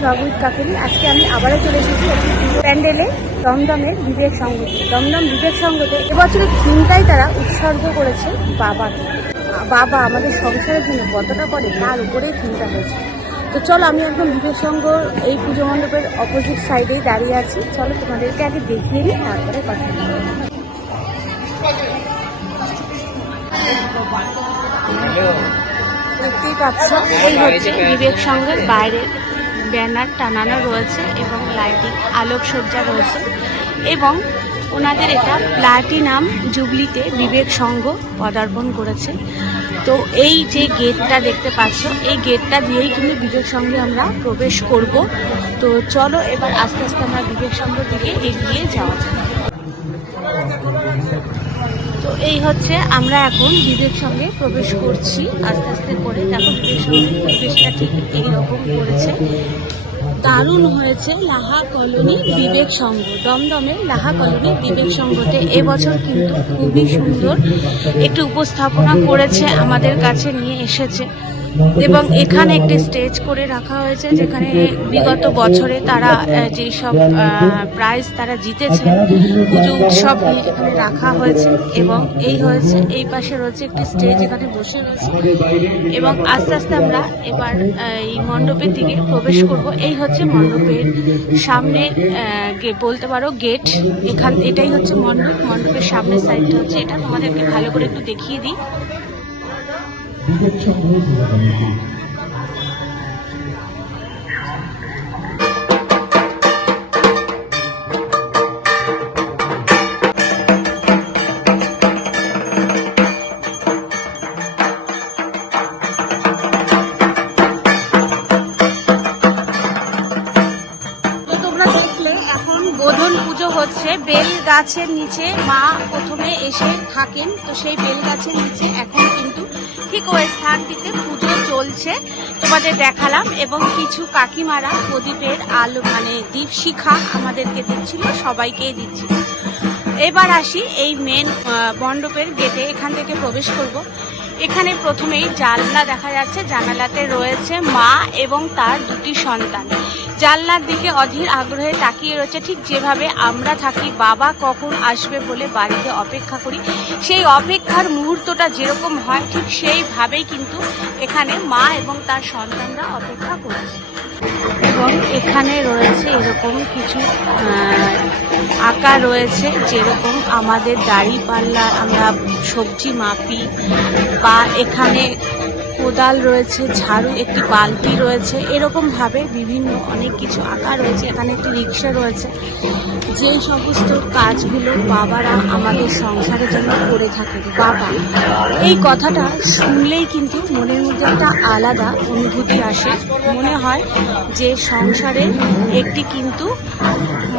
Blog with Kakuli আজকে আমি আবারও চলে এসেছি একটি প্যান্ডেলে দমদমের বিবেক সংগতে দমদম বিবেক সংগতে এবছরের থিমটাই তারা উৎসর্গ করেছে বাবাকে বাবা আমাদের সংসারের জন্য কতটা করে তার উপরেই থিমটা হয়েছে। তো চলো আমি একদম বিবেক সংঘ এই পুজো মণ্ডপের অপোজিট সাইডেই দাঁড়িয়ে আছি। চলো তোমাদেরকে আগে দেখিয়ে নিই তারপরে কথা। দেখতেই পাচ্ছ এই হচ্ছে বিবেক সংঘের বাইরের ব্যানার টানানো রয়েছে এবং লাইটিং আলোকসজ্জা রয়েছে এবং ওনাদের এটা প্লাটিনাম জুবলিতে বিবেক সংঘ পদার্পণ করেছে। তো এই যে গেটটা দেখতে পাচ্ছ, এই গেটটা দিয়েই কিন্তু বিবেক সংঘে আমরা প্রবেশ করব। তো চলো এবার আস্তে আস্তে আমরা বিবেক সংঘ দিকে এগিয়ে যাওয়া যাক। এই হচ্ছে আমরা এখন বিবেক সঙ্গে প্রবেশ করছি। আস্তে আস্তে করে দেখো বিবেক সঙ্গে পরিবেশটা ঠিক এইরকম করেছে। দারুণ হয়েছে লাহা কলোনি বিবেক সংঘ দমদমে লাহা কলোনি বিবেক সংঘতে এবছর কিন্তু খুবই সুন্দর। একটি উপস্থাপনা করেছে আমাদের কাছে নিয়ে এসেছে। এবং এখানে একটি স্টেজ করে রাখা হয়েছে যেখানে বিগত বছরে তারা আহ, সব প্রাইজ তারা জিতেছে পুজো উৎসব নিয়ে এখানে রাখা হয়েছে এবং এই হয়েছে এই পাশে রয়েছে একটি স্টেজ এখানে বসে রয়েছে এবং আস্তে আস্তে আমরা এবার এই মণ্ডপের দিকে প্রবেশ করব। এই হচ্ছে মণ্ডপের সামনে বলতে পারো গেট এখান এটাই হচ্ছে মণ্ডপ। মণ্ডপের সামনের সাইডটা হচ্ছে এটা। তোমাদেরকে ভালো করে একটু দেখিয়ে দিই। এখন বোধন পুজো হচ্ছে। বেল গাছের নিচে মা প্রথমে এসে থাকেন, তো সেই বেল গাছের নিচে এখন কিন্তু ঠিক ওই স্থানটিতে পুজো চলছে। তোমাদের দেখালাম এবং কিছু কাকিমারা প্রদীপের আলো মানে দীপ শিখা আমাদেরকে দিচ্ছিল, সবাইকেই দিচ্ছিল। এবার আসি এই মেন মণ্ডপের গেটে এখান থেকে প্রবেশ করব। এখানে প্রথমেই জানলা দেখা যাচ্ছে, জানালাতে রয়েছে মা এবং তার দুটি সন্তান। জানলার দিকে অধীর আগ্রহে তাকিয়ে রয়েছে। ঠিক যেভাবে আমরা থাকি, বাবা কখন আসবে বলে বাড়িতে অপেক্ষা করি, সেই অপেক্ষার মুহূর্তটা যেরকম হয়, ঠিক সেইভাবেই কিন্তু এখানে মা এবং তার সন্তানরা অপেক্ষা করছে। এবং এখানে রয়েছে এরকম কিছু আঁকা রয়েছে যেরকম আমাদের দাড়ি পাল্লা, আমরা সবজি মাপি, বা এখানে কোদাল রয়েছে, ঝাড়ু, একটি বালতি রয়েছে এরকম ভাবে বিভিন্ন অনেক কিছু আঁকা রয়েছে, এখানে একটি রিক্সা রয়েছে। যে সমস্ত কাজগুলো বাবারা আমাদের সংসারের জন্য করে থাকে বাবা। এই কথাটা শুনলেই কিন্তু মনের মধ্যে একটা আলাদা অনুভূতি আসে। মনে হয় যে সংসারে একটি কিন্তু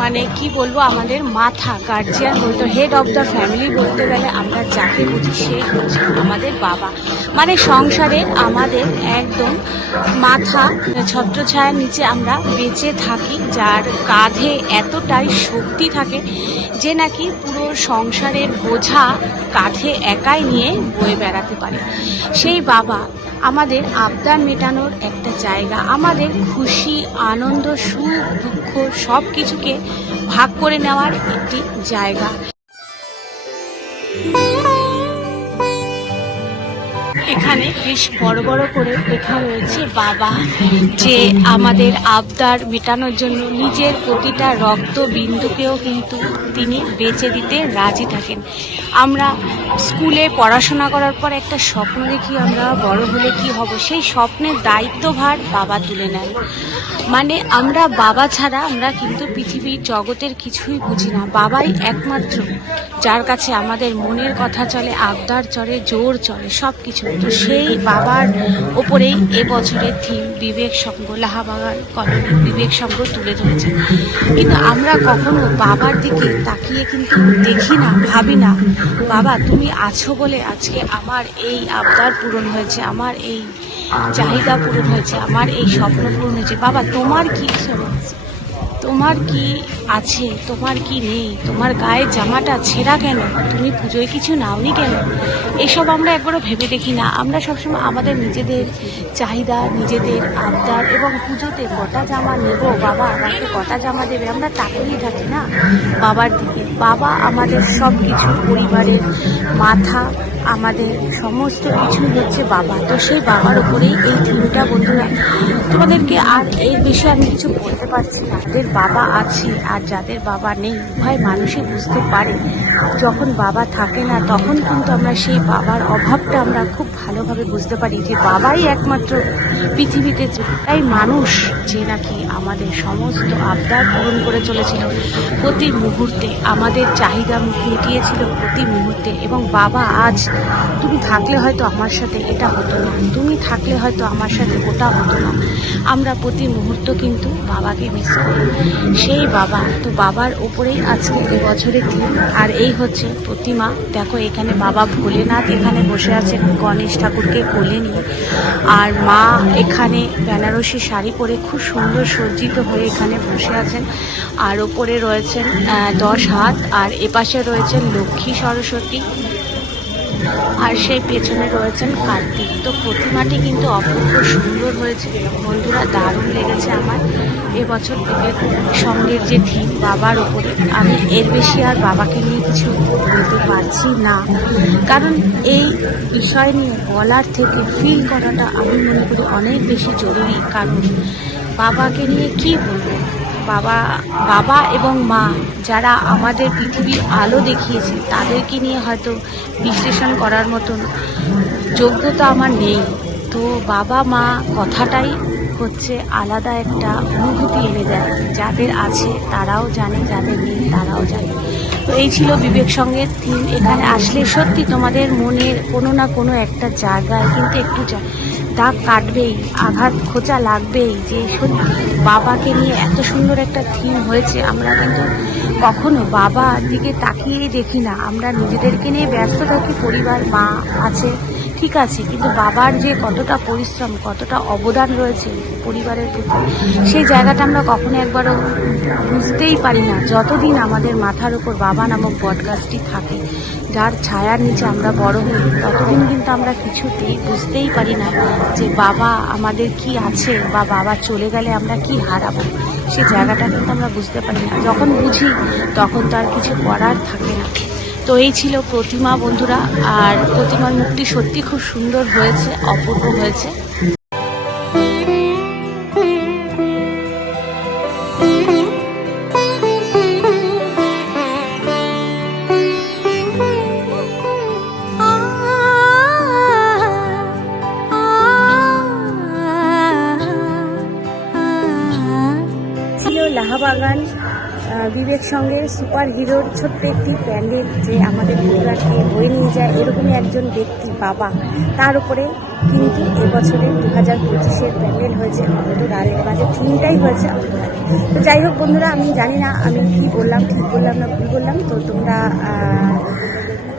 মানে কি বলব, আমাদের মাথা গার্জিয়ান বলতে হেড অফ দ্য ফ্যামিলি বলতে গেলে আমরা যাকে বুঝি, সে হচ্ছে আমাদের বাবা। মানে সংসারে আমাদের একদম মাথা ছত্রছায়ার নিচে আমরা বেঁচে থাকি, যার কাঁধে এতটাই শক্তি থাকে যে নাকি পুরো সংসারের বোঝা কাঁধে একাই নিয়ে বয়ে বেড়াতে পারে। সেই বাবা আমাদের আবদার মেটানোর একটা জায়গা, আমাদের খুশি, আনন্দ, সুখ, দুঃখ সব কিছুকে ভাগ করে নেওয়ার একটি জায়গা। এখানে বেশ বড় বড় করে লেখা রয়েছে, বাবা, যে আমাদের আবদার মেটানোর জন্য নিজের প্রতিটা রক্ত বিন্দুকেও কিন্তু তিনি বেঁচে দিতে রাজি থাকেন। আমরা স্কুলে পড়াশোনা করার পর একটা স্বপ্ন দেখি আমরা, বড় হলে কি হব? সেই স্বপ্নের দায়িত্বভার বাবা তুলে নেন। মানে আমরা বাবা ছাড়া আমরা কিন্তু পৃথিবীর জগতের কিছুই বুঝি না। বাবাই একমাত্র, যার কাছে আমাদের মনের কথা চলে, আবদার চলে জোর চলে সব কিছু তো সেই বাবার ওপরেই এবছরের থিম বিবেক সংঘ, লাহাবাগান কলোনি বিবেক সংঘ তুলে ধরেছে। কিন্তু আমরা কখনো বাবার দিকে তাকিয়ে কিন্তু দেখি না, ভাবি না, বাবা, তুমি আছো বলে আজকে আমার এই আবদার পূরণ হয়েছে, আমার এই চাহিদা পূরণ হয়েছে, আমার এই স্বপ্ন পূরণ হয়েছে। বাবা, তোমার কি ইচ্ছে তোমার কি আছে? তোমার কি নেই? তোমার গায়ের জামাটা ছেঁড়া কেন? তুমি পুজোয় কিছু নাওনি কেন? এসব আমরা একবারও ভেবে দেখি না। আমরা সবসময় আমাদের নিজেদের চাহিদা, নিজেদের আবদার এবং পুজোতে কটা জামা নেব? বাবা আমাকে কটা জামা দেবে? আমরা তাকিয়েই থাকি না বাবার দিকে। বাবা আমাদের সব কিছু পরিবারের মাথা আমাদের সমস্ত কিছু হচ্ছে বাবা। তো সেই বাবার উপরেই এই থিমটা বন্ধুরা, তোমাদেরকে আর এই বিষয়ে আমি কিছু বলতে পারছি না। যাদের বাবা আছে আর যাদের বাবা নেই, উভয় মানুষই বুঝতে পারে। যখন বাবা থাকে না, তখন কিন্তু আমরা সেই বাবার অভাবটা আমরা খুব ভালোভাবে বুঝতে পারি যে বাবাই একমাত্র পৃথিবীতে তাই মানুষ যে নাকি আমাদের সমস্ত আবদার পূরণ করে চলেছিল প্রতি মুহূর্তে। আমাদের চাহিদা মিটিয়েছিল প্রতি মুহূর্তে এবং বাবা আজ তুমি থাকলে হয়তো আমার সাথে এটা হতো না। তুমি থাকলে হয়তো আমার সাথে ওটা হতো না। আমরা প্রতি মুহূর্ত কিন্তু বাবাকে মিস করি। সেই বাবা তো বাবার ওপরেই আজকে এবছরের দিন। আর এই হচ্ছে প্রতিমা। দেখো, এখানে বাবা ভোলেনাথ এখানে বসে আছেন গণেশ ঠাকুরকে কোলে নিয়ে। আর মা এখানে বেনারসি শাড়ি পরে খুব সুন্দর সজ্জিত হয়ে এখানে বসে আছেন। আর ওপরে রয়েছেন দশ হাত। আর এপাশে রয়েছেন লক্ষ্মী সরস্বতী। আর সেই পেছনে রয়েছেন কার্তিক। তো প্রতিমাটি কিন্তু অপূর্ব সুন্দর হয়েছে। বন্ধুরা, দারুণ লেগেছে আমার এবছর সঙ্গের যে থিম, বাবার উপরে, আমি এর বেশি আর বাবাকে নিয়ে কিছু বলতে পারছি না। কারণ এই বিষয় নিয়ে বলার থেকে ফিল করাটা আমি মনে করি অনেক বেশি জরুরি। কারণ বাবাকে নিয়ে কি বলব? বাবা বাবা এবং মা যারা আমাদের পৃথিবীর আলো দেখিয়েছে, তাদেরকে নিয়ে হয়তো বিশ্লেষণ করার মতন যোগ্যতা আমার নেই। তো বাবা, মা কথাটাই হচ্ছে আলাদা একটা অনুভূতি এনে দেয়। যাদের আছে, তারাও জানে, যাদের নেই, তারাও জানে। তো এই ছিল বিবেক সঙ্গের থিম এখানে আসলে সত্যি তোমাদের মনের কোনো না কোনো একটা জায়গায় কিন্তু একটু দাগ কাটবেই, আঘাত খোঁচা লাগবেই। যে এইসব বাবাকে নিয়ে এত সুন্দর একটা থিম হয়েছে, আমরা কিন্তু কখনো বাবার দিকে তাকিয়েই দেখি না। আমরা নিজেদেরকে নিয়ে ব্যস্ত থাকি, পরিবার, মা আছে ঠিক আছে, কিন্তু বাবার যে কতটা পরিশ্রম, কতটা অবদান রয়েছে পরিবারের প্রতি, সেই জায়গাটা আমরা কখনো একবারও বুঝতেই পারি না। যতদিন আমাদের মাথার উপর বাবা নামক বটগাছটি থাকে, যার ছায়ার নিচে আমরা বড় হই, ততদিন কিন্তু আমরা কিছুতেই বুঝতেই পারি না যে বাবা আমাদের কি আছে বা বাবা চলে গেলে আমরা কি হারাবো। সেই জায়গাটা কিন্তু আমরা বুঝতে পারি না। যখন বুঝি, তখন তো আর কিছু করার থাকে না। তো এই ছিল প্রতিমা বন্ধুরা। আর প্রতিমার মুখটি সত্যি খুব সুন্দর হয়েছে অপূর্ব হয়েছে। আহ, বিবেক সঙ্গে সুপার হিরোর ছোট্ট একটি প্যান্ডেল যে আমাদের পরিবারকে বয়ে নিয়ে যায়, এরকমই একজন ব্যক্তি বাবা তার উপরে কিন্তু এবছরের দু হাজার পঁচিশের প্যান্ডেল হয়েছে আমাদের ডালের মাঝে থিমটাই হয়েছে। তো যাই হোক বন্ধুরা, আমি জানি না আমি কি বললাম, ঠিক বললাম না ভুল বললাম, তো তোমরা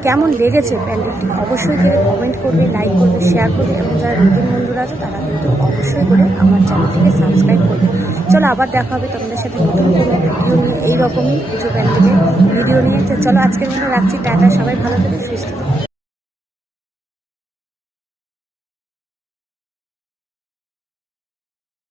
কেমন লেগেছে প্যান্ডেলটি অবশ্যই করে কমেন্ট করবে লাইক করবে শেয়ার করবে, এবং যারা নতুন বন্ধুরা আছে তারা কিন্তু অবশ্যই করে আমার চ্যানেলটিকে সাবস্ক্রাইব করবে চলো আবার দেখা হবে তোমাদের সাথে নতুন কোনো ভিডিও নিয়ে, এইরকমই পুজো প্যান্ডেলের ভিডিও নিয়ে চলো আজকের মতো রাখছি, টাটা, সবাই ভালো থাকে, সুস্থ।